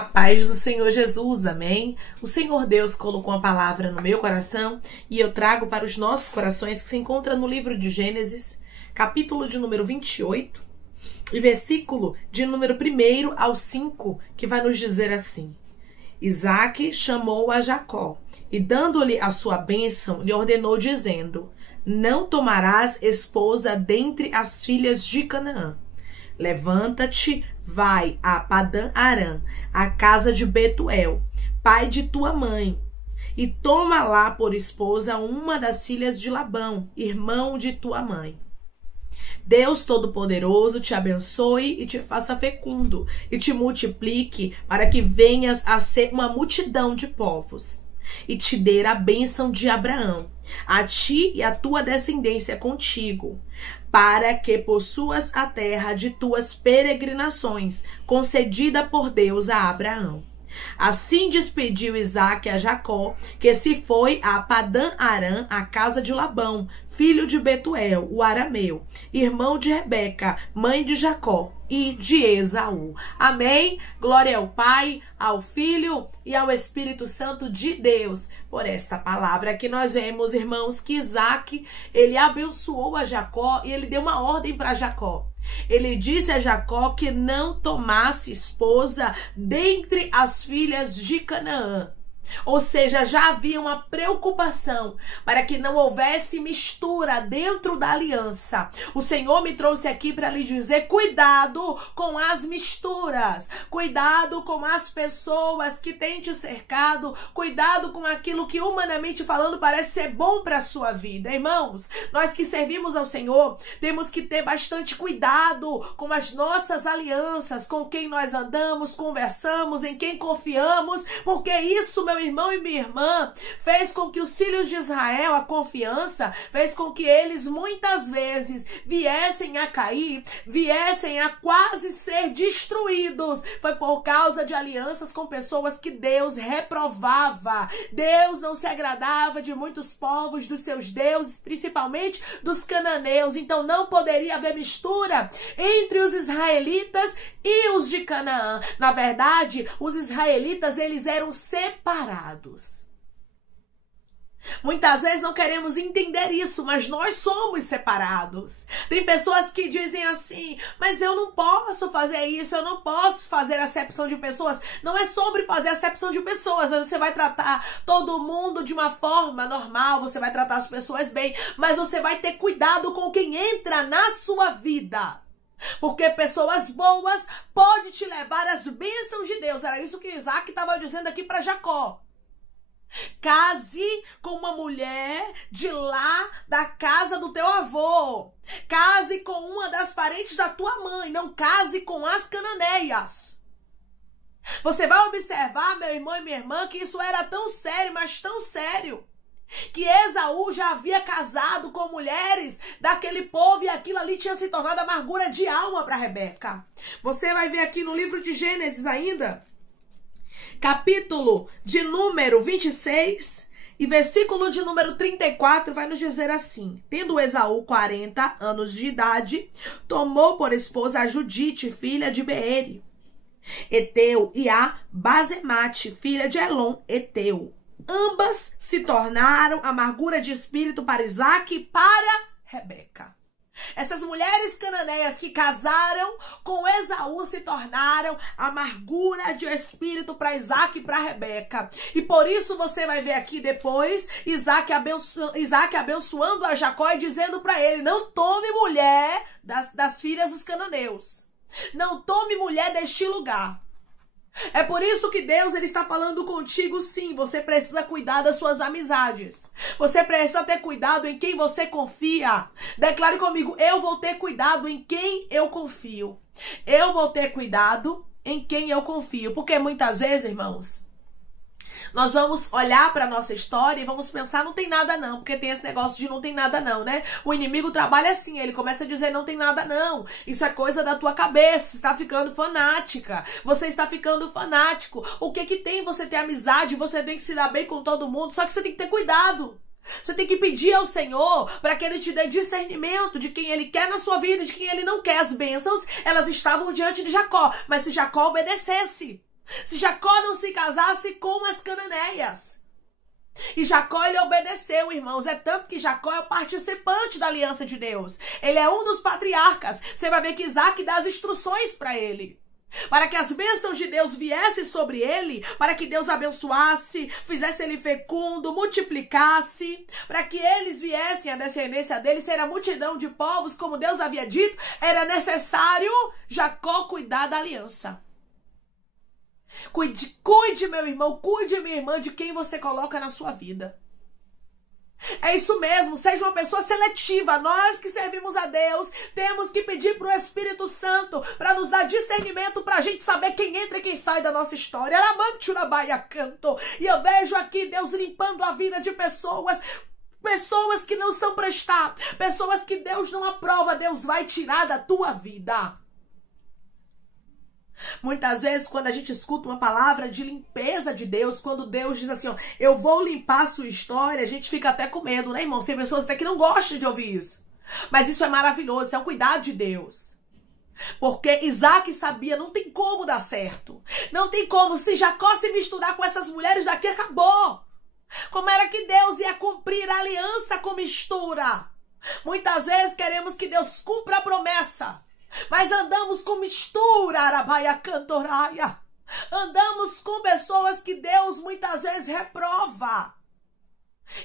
A paz do Senhor Jesus, amém? O Senhor Deus colocou uma palavra no meu coração e eu trago para os nossos corações, que se encontra no livro de Gênesis, capítulo de número 28 e versículo de número 1 ao 5, que vai nos dizer assim: Isaque chamou a Jacó e, dando-lhe a sua bênção, lhe ordenou, dizendo: Não tomarás esposa dentre as filhas de Canaã. Levanta-te, vai a Padã-Arã, a casa de Betuel, pai de tua mãe, e toma lá por esposa uma das filhas de Labão, irmão de tua mãe. Deus Todo-Poderoso te abençoe e te faça fecundo, e te multiplique, para que venhas a ser uma multidão de povos, e te dê a bênção de Abraão, a ti e a tua descendência contigo, para que possuas a terra de tuas peregrinações, concedida por Deus a Abraão. Assim despediu Isaque a Jacó, que se foi a Padã-Arã, a casa de Labão, filho de Betuel, o arameu, irmão de Rebeca, mãe de Jacó e de Esaú. Amém? Glória ao Pai, ao Filho e ao Espírito Santo de Deus. Por esta palavra que nós vemos, irmãos, que Isaque, ele abençoou a Jacó e ele deu uma ordem para Jacó. Ele disse a Jacó que não tomasse esposa dentre as filhas de Canaã. Ou seja, já havia uma preocupação para que não houvesse mistura dentro da aliança. O Senhor me trouxe aqui para lhe dizer: cuidado com as misturas, cuidado com as pessoas que têm te cercado, cuidado com aquilo que, humanamente falando, parece ser bom para a sua vida. Irmãos, nós que servimos ao Senhor, temos que ter bastante cuidado com as nossas alianças, com quem nós andamos, conversamos, em quem confiamos, porque isso, meu irmão e minha irmã, fez com que os filhos de Israel, a confiança, fez com que eles muitas vezes viessem a cair, viessem a quase ser destruídos. Foi por causa de alianças com pessoas que Deus reprovava. Deus não se agradava de muitos povos, dos seus deuses, principalmente dos cananeus. Então não poderia haver mistura entre os israelitas e os de Canaã. Na verdade, os israelitas, eles eram separados. Muitas vezes não queremos entender isso, mas nós somos separados. Tem pessoas que dizem assim: mas eu não posso fazer isso, eu não posso fazer acepção de pessoas. Não é sobre fazer acepção de pessoas. Você vai tratar todo mundo de uma forma normal, você vai tratar as pessoas bem, mas você vai ter cuidado com quem entra na sua vida. Porque pessoas boas podem te levar às bênçãos de Deus. Era isso que Isaque estava dizendo aqui para Jacó. Case com uma mulher de lá da casa do teu avô. Case com uma das parentes da tua mãe. Não case com as cananeias. Você vai observar, meu irmão e minha irmã, que isso era tão sério, mas tão sério, que Esaú já havia casado com mulheres daquele povo e aquilo ali tinha se tornado amargura de alma para Rebeca. Você vai ver aqui no livro de Gênesis ainda, capítulo de número 26 e versículo de número 34, vai nos dizer assim: Tendo Esaú 40 anos de idade, tomou por esposa a Judite, filha de Beeri, Eteu, e a Basemate, filha de Elon, Eteu. Ambas se tornaram amargura de espírito para Isaque e para Rebeca. Essas mulheres cananeias que casaram com Esaú se tornaram amargura de espírito para Isaque e para Rebeca. E por isso você vai ver aqui depois Isaque abençoando a Jacó e dizendo para ele: não tome mulher das filhas dos cananeus. Não tome mulher deste lugar. É por isso que Deus, ele está falando contigo, sim. Você precisa cuidar das suas amizades. Você precisa ter cuidado em quem você confia. Declare comigo: eu vou ter cuidado em quem eu confio. Eu vou ter cuidado em quem eu confio. Porque muitas vezes, irmãos, nós vamos olhar para a nossa história e vamos pensar: não tem nada não, porque tem esse negócio de não tem nada não, né? O inimigo trabalha assim, ele começa a dizer: não tem nada não, isso é coisa da tua cabeça, você está ficando fanática, você está ficando fanático. O que que tem você ter amizade, você tem que se dar bem com todo mundo, só que você tem que ter cuidado. Você tem que pedir ao Senhor para que Ele te dê discernimento de quem Ele quer na sua vida e de quem Ele não quer. As bênçãos, elas estavam diante de Jacó, mas se Jacó obedecesse, Se Jacó não se casasse com as cananeias. E Jacó, ele obedeceu, irmãos. É tanto que Jacó é o participante da aliança de Deus. Ele é um dos patriarcas. Você vai ver que Isaac dá as instruções para ele. Para que as bênçãos de Deus viessem sobre ele, para que Deus abençoasse, fizesse ele fecundo, multiplicasse, para que eles viessem, a descendência dele ser a multidão de povos, como Deus havia dito, era necessário Jacó cuidar da aliança. Cuide, meu irmão, cuide, minha irmã, de quem você coloca na sua vida. É isso mesmo, seja uma pessoa seletiva. Nós que servimos a Deus, temos que pedir para o Espírito Santo para nos dar discernimento, para a gente saber quem entra e quem sai da nossa história. E eu vejo aqui Deus limpando a vida de pessoas que não são prestadas, pessoas que Deus não aprova. Deus vai tirar da tua vida. Muitas vezes, quando a gente escuta uma palavra de limpeza de Deus, quando Deus diz assim, ó, eu vou limpar a sua história, a gente fica até com medo, né, irmãos? Tem pessoas até que não gostam de ouvir isso. Mas isso é maravilhoso, isso é um cuidado de Deus. Porque Isaac sabia, não tem como dar certo. Não tem como, se Jacó se misturar com essas mulheres daqui, acabou. Como era que Deus ia cumprir a aliança com mistura? Muitas vezes queremos que Deus cumpra a promessa, mas andamos com mistura, arabaia cantoraia. Andamos com pessoas que Deus muitas vezes reprova.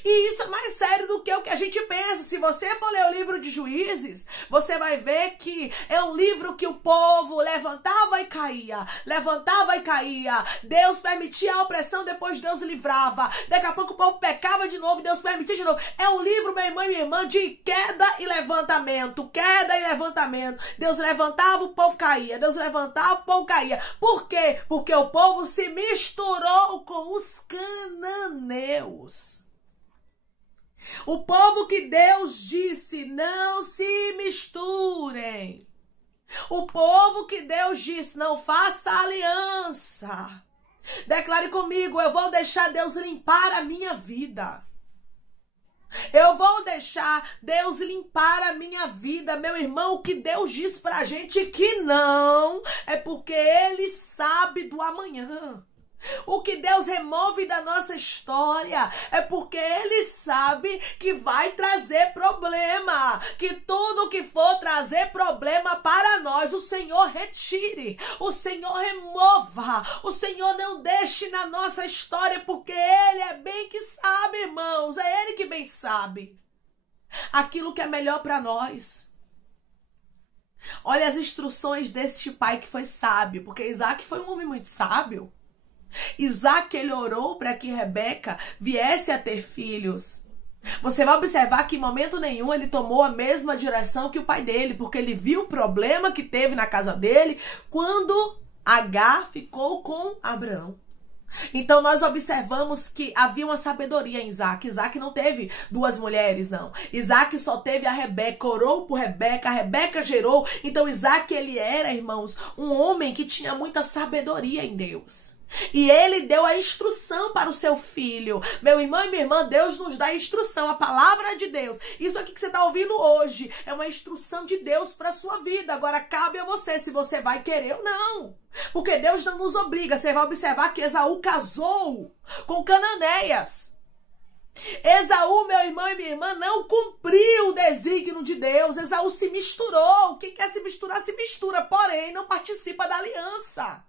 E isso é mais sério do que o que a gente pensa. Se você for ler o livro de Juízes, você vai ver que é um livro que o povo levantava e caía. Levantava e caía. Deus permitia a opressão, depois Deus livrava. Daqui a pouco o povo pecava de novo, Deus permitia de novo. É um livro, meu irmão e minha irmã, de queda e levantamento. Queda e levantamento. Deus levantava, o povo caía. Deus levantava, o povo caía. Por quê? Porque o povo se misturou com os cananeus. O povo que Deus disse, não se misturem. O povo que Deus disse, não faça aliança. Declare comigo, eu vou deixar Deus limpar a minha vida. Eu vou deixar Deus limpar a minha vida. Meu irmão, o que Deus diz pra gente que não, é porque Ele sabe do amanhã. O que Deus remove da nossa história é porque Ele sabe que vai trazer problema. Que tudo que for trazer problema para nós, o Senhor retire, o Senhor remova, o Senhor não deixe na nossa história, porque Ele é bem que sabe, irmãos, é Ele que bem sabe aquilo que é melhor para nós. Olha as instruções desse pai que foi sábio, porque Isaac foi um homem muito sábio. Isaac, ele orou para que Rebeca viesse a ter filhos. Você vai observar que em momento nenhum ele tomou a mesma direção que o pai dele, porque ele viu o problema que teve na casa dele quando Agar ficou com Abraão. Então nós observamos que havia uma sabedoria em Isaac. Isaac não teve duas mulheres, não. Isaac só teve a Rebeca, orou por Rebeca, a Rebeca gerou. Então Isaac, ele era, irmãos, um homem que tinha muita sabedoria em Deus. E ele deu a instrução para o seu filho. Meu irmão e minha irmã, Deus nos dá a instrução, a palavra de Deus. Isso aqui que você está ouvindo hoje é uma instrução de Deus para a sua vida. Agora cabe a você se você vai querer ou não. Porque Deus não nos obriga. Você vai observar que Esaú casou com cananeias. Esaú, meu irmão e minha irmã, não cumpriu o desígnio de Deus. Esaú se misturou. Quem quer se misturar, se mistura. Porém, não participa da aliança.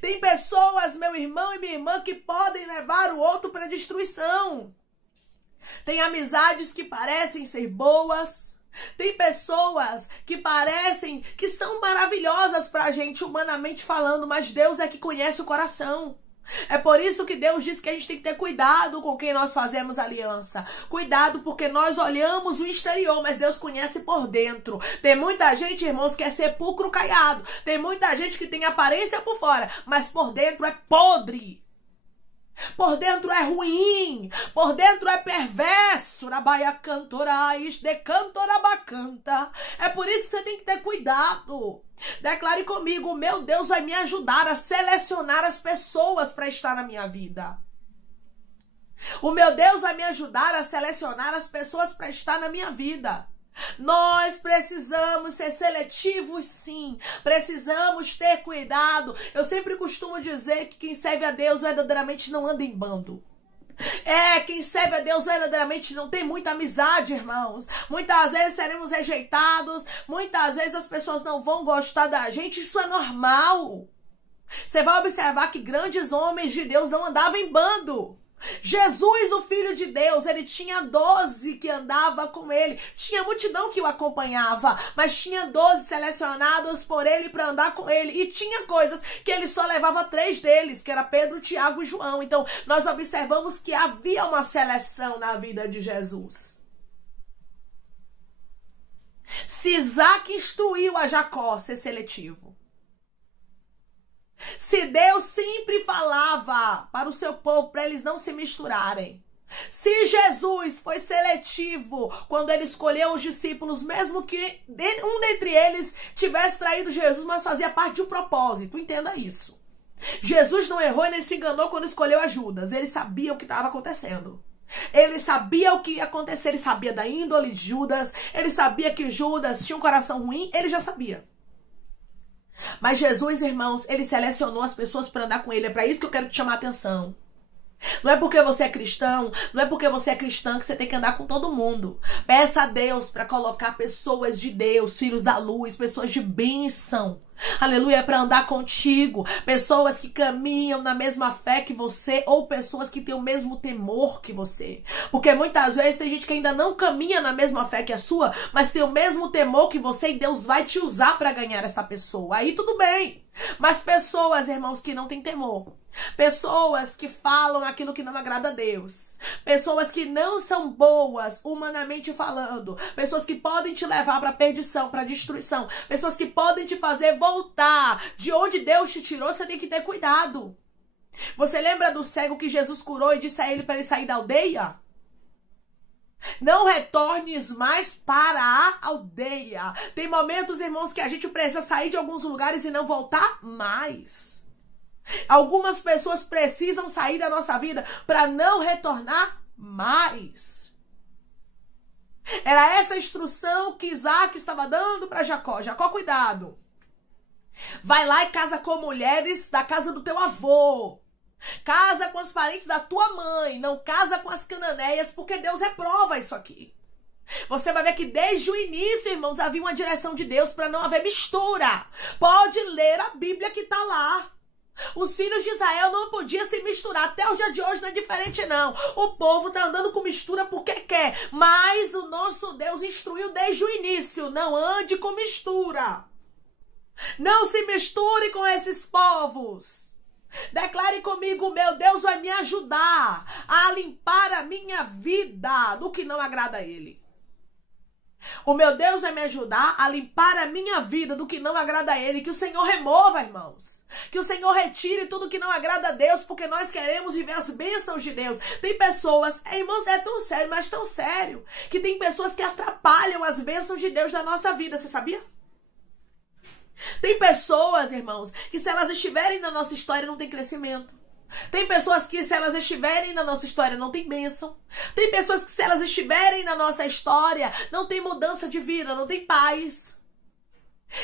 Tem pessoas, meu irmão e minha irmã, que podem levar o outro para a destruição. Tem amizades que parecem ser boas. Tem pessoas que parecem que são maravilhosas para a gente, humanamente falando, mas Deus é que conhece o coração. É por isso que Deus diz que a gente tem que ter cuidado com quem nós fazemos aliança. Cuidado, porque nós olhamos o exterior, mas Deus conhece por dentro. Tem muita gente, irmãos, que é sepulcro caiado. Tem muita gente que tem aparência por fora, mas por dentro é podre. Por dentro é ruim, por dentro é perverso. É por isso que você tem que ter cuidado. Declare comigo, meu Deus vai me ajudar a selecionar as pessoas para estar na minha vida. O meu Deus vai me ajudar a selecionar as pessoas para estar na minha vida. Nós precisamos ser seletivos, sim. Precisamos ter cuidado. Eu sempre costumo dizer que quem serve a Deus verdadeiramente não anda em bando. Quem serve a Deus verdadeiramente não tem muita amizade, irmãos. Muitas vezes seremos rejeitados. Muitas vezes as pessoas não vão gostar da gente. Isso é normal. Você vai observar que grandes homens de Deus não andavam em bando. Jesus, o Filho de Deus, ele tinha 12 que andava com ele. Tinha multidão que o acompanhava, mas tinha 12 selecionados por ele para andar com ele. E tinha coisas que ele só levava 3 deles, que era Pedro, Tiago e João. Então, nós observamos que havia uma seleção na vida de Jesus. Se Isaac instruiu a Jacó a ser seletivo, se Deus sempre falava para o seu povo, para eles não se misturarem. Se Jesus foi seletivo quando ele escolheu os discípulos, mesmo que um dentre eles tivesse traído Jesus, mas fazia parte de um propósito. Entenda isso. Jesus não errou e nem se enganou quando escolheu a Judas. Ele sabia o que estava acontecendo. Ele sabia o que ia acontecer. Ele sabia da índole de Judas. Ele sabia que Judas tinha um coração ruim. Ele já sabia. Mas Jesus, irmãos, ele selecionou as pessoas para andar com ele. É para isso que eu quero te chamar a atenção. Não é porque você é cristão, não é porque você é cristã que você tem que andar com todo mundo. Peça a Deus para colocar pessoas de Deus, filhos da luz, pessoas de bênção. Aleluia, para andar contigo. Pessoas que caminham na mesma fé que você, ou pessoas que têm o mesmo temor que você. Porque muitas vezes tem gente que ainda não caminha na mesma fé que a sua, mas tem o mesmo temor que você, e Deus vai te usar para ganhar essa pessoa. Aí tudo bem. Mas pessoas, irmãos, que não têm temor, pessoas que falam aquilo que não agrada a Deus, pessoas que não são boas humanamente falando, pessoas que podem te levar para perdição, para destruição, pessoas que podem te fazer voltar de onde Deus te tirou. Você tem que ter cuidado. Você lembra do cego que Jesus curou e disse a ele para ele sair da aldeia? Não retornes mais para a aldeia. Tem momentos, irmãos, que a gente precisa sair de alguns lugares e não voltar mais. Algumas pessoas precisam sair da nossa vida para não retornar mais. Era essa a instrução que Isaac estava dando para Jacó. Jacó, cuidado. Vai lá e casa com mulheres da casa do teu avô. Casa com os parentes da tua mãe, não casa com as cananeias, porque Deus reprova isso aqui. Você vai ver que desde o início, irmãos, havia uma direção de Deus para não haver mistura. Pode ler a Bíblia que está lá. Os filhos de Israel não podiam se misturar. Até o dia de hoje não é diferente, não. O povo está andando com mistura porque quer. Mas o nosso Deus instruiu desde o início: não ande com mistura. Não se misture com esses povos. Declare comigo: meu Deus vai me ajudar a limpar a minha vida do que não agrada a Ele. O meu Deus vai me ajudar a limpar a minha vida do que não agrada a Ele. Que o Senhor remova, irmãos. Que o Senhor retire tudo que não agrada a Deus, porque nós queremos viver as bênçãos de Deus. Tem pessoas, irmãos, é tão sério, mas tão sério, que tem pessoas que atrapalham as bênçãos de Deus na nossa vida. Você sabia? Tem pessoas, irmãos, que se elas estiverem na nossa história não tem crescimento. Tem pessoas que se elas estiverem na nossa história não tem bênção. Tem pessoas que se elas estiverem na nossa história não tem mudança de vida, não tem paz.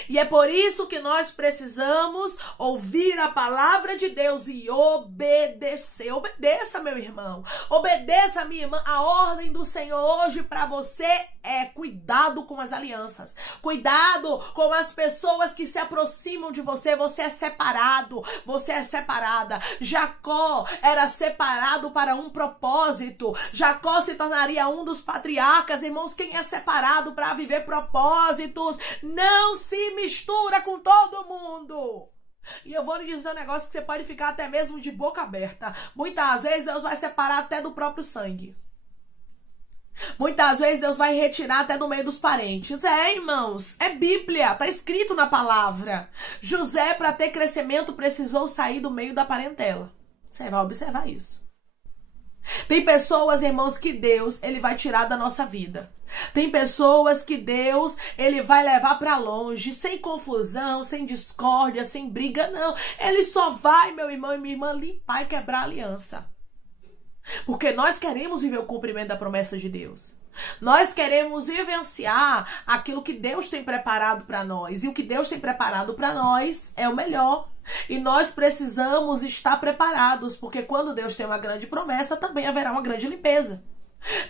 E é por isso que nós precisamos ouvir a palavra de Deus e obedecer. Obedeça, meu irmão. Obedeça, minha irmã. A ordem do Senhor hoje para você é cuidado com as alianças. Cuidado com as pessoas que se aproximam de você. Você é separado. Você é separada. Jacó era separado para um propósito. Jacó se tornaria um dos patriarcas. Irmãos, quem é separado para viver propósitos não se mistura com todo mundo. E eu vou lhe dizer um negócio que você pode ficar até mesmo de boca aberta. Muitas vezes Deus vai separar até do próprio sangue. Muitas vezes Deus vai retirar até do meio dos parentes. Irmãos, é Bíblia, tá escrito na palavra. José, para ter crescimento, precisou sair do meio da parentela. Você vai observar isso. Tem pessoas, irmãos, que Deus, ele vai tirar da nossa vida. Tem pessoas que Deus, ele vai levar para longe, sem confusão, sem discórdia, sem briga, não. Ele só vai, meu irmão e minha irmã, limpar e quebrar a aliança. Porque nós queremos viver o cumprimento da promessa de Deus. Nós queremos vivenciar aquilo que Deus tem preparado para nós. E o que Deus tem preparado para nós é o melhor. E nós precisamos estar preparados, porque quando Deus tem uma grande promessa, também haverá uma grande limpeza.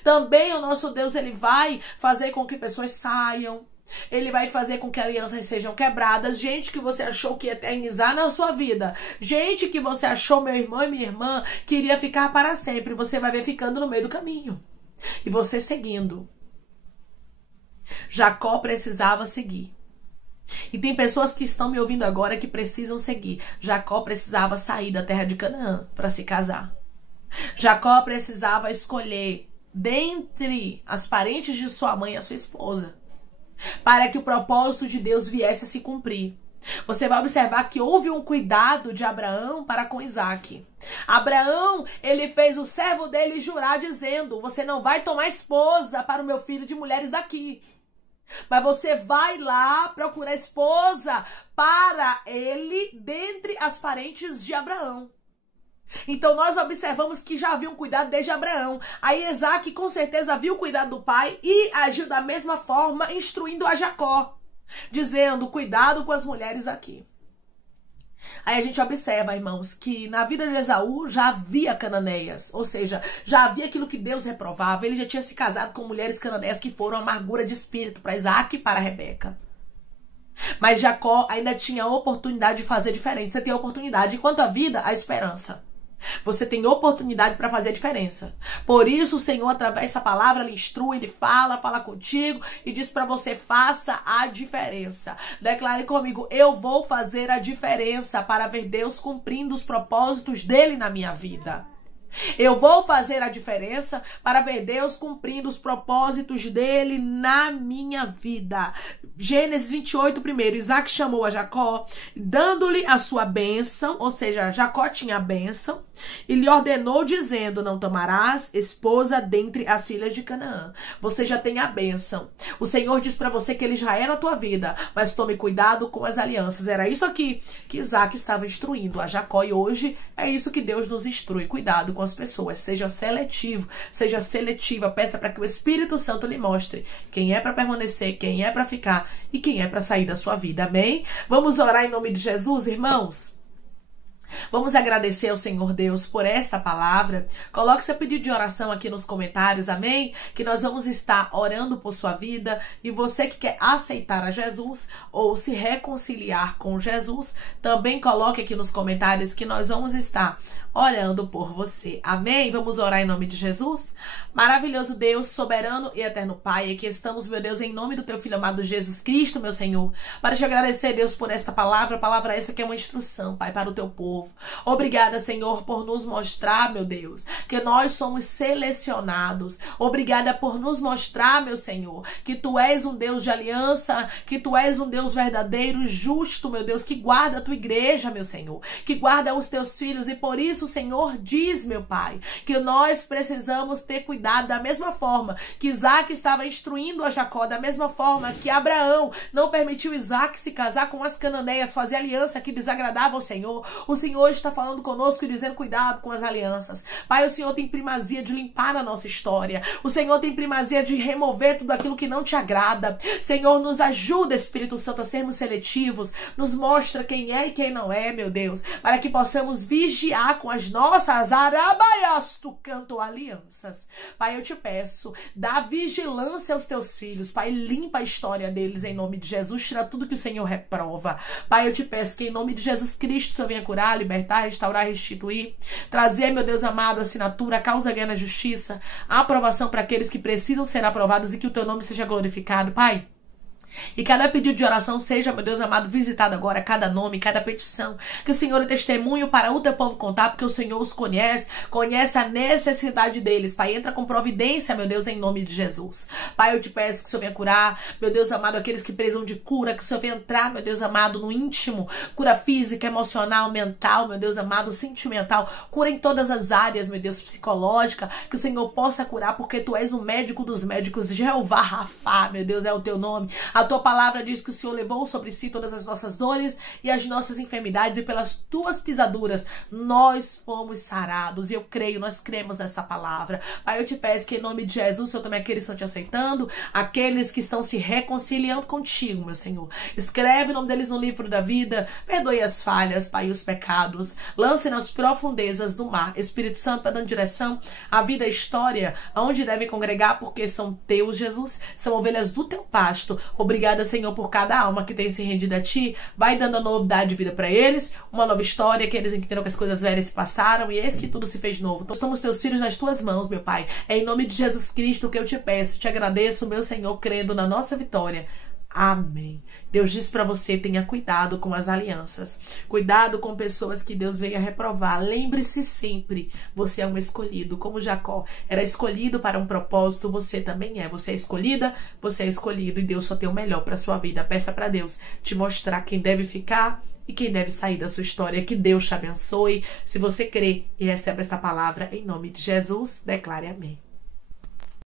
Também o nosso Deus, ele vai fazer com que pessoas saiam. Ele vai fazer com que alianças sejam quebradas. Gente que você achou que ia eternizar na sua vida. Gente que você achou, meu irmão e minha irmã, que iria ficar para sempre. Você vai ver ficando no meio do caminho. E você seguindo. Jacó precisava seguir. E tem pessoas que estão me ouvindo agora que precisam seguir. Jacó precisava sair da terra de Canaã para se casar. Jacó precisava escolher dentre as parentes de sua mãe a sua esposa, para que o propósito de Deus viesse a se cumprir. Você vai observar que houve um cuidado de Abraão para com Isaac. Abraão, ele fez o servo dele jurar dizendo: você não vai tomar esposa para o meu filho de mulheres daqui, mas você vai lá procurar esposa para ele dentre as parentes de Abraão. Então nós observamos que já havia um cuidado desde Abraão. Aí Isaac com certeza viu o cuidado do pai e agiu da mesma forma, instruindo a Jacó, dizendo: cuidado com as mulheres aqui. Aí a gente observa, irmãos, que na vida de Esaú já havia cananeias, ou seja, já havia aquilo que Deus reprovava. Ele já tinha se casado com mulheres cananeias que foram amargura de espírito para Isaac e para Rebeca. Mas Jacó ainda tinha a oportunidade de fazer diferente. Você tem a oportunidade, enquanto a vida, a esperança. Você tem oportunidade para fazer a diferença. Por isso o Senhor, através dessa palavra, ele instrui, ele fala contigo e diz para você: faça a diferença. Declare comigo: eu vou fazer a diferença para ver Deus cumprindo os propósitos dele na minha vida. Eu vou fazer a diferença para ver Deus cumprindo os propósitos dele na minha vida. Gênesis 28, primeiro, Isaac chamou a Jacó, dando-lhe a sua bênção, ou seja, Jacó tinha a bênção, e lhe ordenou dizendo: não tomarás esposa dentre as filhas de Canaã. Você já tem a bênção. O Senhor diz para você que ele já é na tua vida, mas tome cuidado com as alianças. Era isso aqui que Isaac estava instruindo a Jacó, e hoje é isso que Deus nos instrui: cuidado com as pessoas. Seja seletivo, seja seletiva. Peça para que o Espírito Santo lhe mostre quem é para permanecer, quem é para ficar e quem é para sair da sua vida. Amém? Vamos orar em nome de Jesus, irmãos? Vamos agradecer ao Senhor Deus por esta palavra. Coloque seu pedido de oração aqui nos comentários, amém? Que nós vamos estar orando por sua vida. E você que quer aceitar a Jesus ou se reconciliar com Jesus, também coloque aqui nos comentários que nós vamos estar orando por você, amém? Vamos orar em nome de Jesus? Maravilhoso Deus, soberano e eterno Pai, aqui estamos, meu Deus, em nome do teu Filho amado Jesus Cristo, meu Senhor, para te agradecer, Deus, por esta palavra essa que é uma instrução, Pai, para o teu povo. Obrigada, Senhor, por nos mostrar, meu Deus, que nós somos selecionados. Obrigada por nos mostrar, meu Senhor, que tu és um Deus de aliança, que tu és um Deus verdadeiro, justo, meu Deus, que guarda a tua igreja, meu Senhor, que guarda os teus filhos, e por isso o Senhor diz, meu Pai, que nós precisamos ter cuidado da mesma forma que Isaac estava instruindo a Jacó, da mesma forma que Abraão não permitiu Isaac se casar com as cananeias, fazer aliança que desagradava ao Senhor. O Senhor hoje está falando conosco e dizendo: cuidado com as alianças. Pai, o Senhor tem primazia de limpar a nossa história. O Senhor tem primazia de remover tudo aquilo que não te agrada. Senhor, nos ajuda, Espírito Santo, a sermos seletivos. Nos mostra quem é e quem não é, meu Deus, para que possamos vigiar com as nossas arabaias, tu canto alianças. Pai, eu te peço, dá vigilância aos teus filhos. Pai, limpa a história deles em nome de Jesus. Tira tudo que o Senhor reprova. Pai, eu te peço que em nome de Jesus Cristo o Senhor venha curar, libertar, restaurar, restituir. Trazer, meu Deus amado, assinatura, causa ganha na justiça, a aprovação para aqueles que precisam ser aprovados e que o teu nome seja glorificado, Pai. E cada pedido de oração seja, meu Deus amado, visitado agora, cada nome, cada petição. Que o Senhor é testemunho para o teu povo contar, porque o Senhor os conhece a necessidade deles. Pai, entra com providência, meu Deus, em nome de Jesus. Pai, eu te peço que o Senhor venha curar, meu Deus amado, aqueles que precisam de cura, que o Senhor venha entrar, meu Deus amado, no íntimo, cura física, emocional, mental, meu Deus amado, sentimental, cura em todas as áreas, meu Deus, psicológica, que o Senhor possa curar, porque tu és o médico dos médicos, Jeová Rafá, meu Deus, é o teu nome. A tua palavra diz que o Senhor levou sobre si todas as nossas dores e as nossas enfermidades, e pelas tuas pisaduras nós fomos sarados. E eu creio, nós cremos nessa palavra. Pai, eu te peço que em nome de Jesus, Senhor, também aqueles que estão te aceitando, aqueles que estão se reconciliando contigo, meu Senhor. Escreve o nome deles no livro da vida, perdoe as falhas, Pai, os pecados, lance nas profundezas do mar. Espírito Santo, dando direção à vida, à história, aonde devem congregar, porque são teus, Jesus, são ovelhas do teu pasto. Obrigada, Senhor, por cada alma que tem se rendido a ti. Vai dando a novidade de vida para eles, uma nova história, que eles entenderam que as coisas velhas se passaram e eis que tudo se fez novo. Então, estamos teus filhos nas tuas mãos, meu Pai. É em nome de Jesus Cristo que eu te peço, te agradeço, meu Senhor, crendo na nossa vitória. Amém. Deus diz para você, tenha cuidado com as alianças. Cuidado com pessoas que Deus venha reprovar. Lembre-se sempre, você é um escolhido. Como Jacó era escolhido para um propósito, você também é. Você é escolhida, você é escolhido. E Deus só tem o melhor para sua vida. Peça para Deus te mostrar quem deve ficar e quem deve sair da sua história. Que Deus te abençoe. Se você crê e recebe esta palavra, em nome de Jesus, declare amém.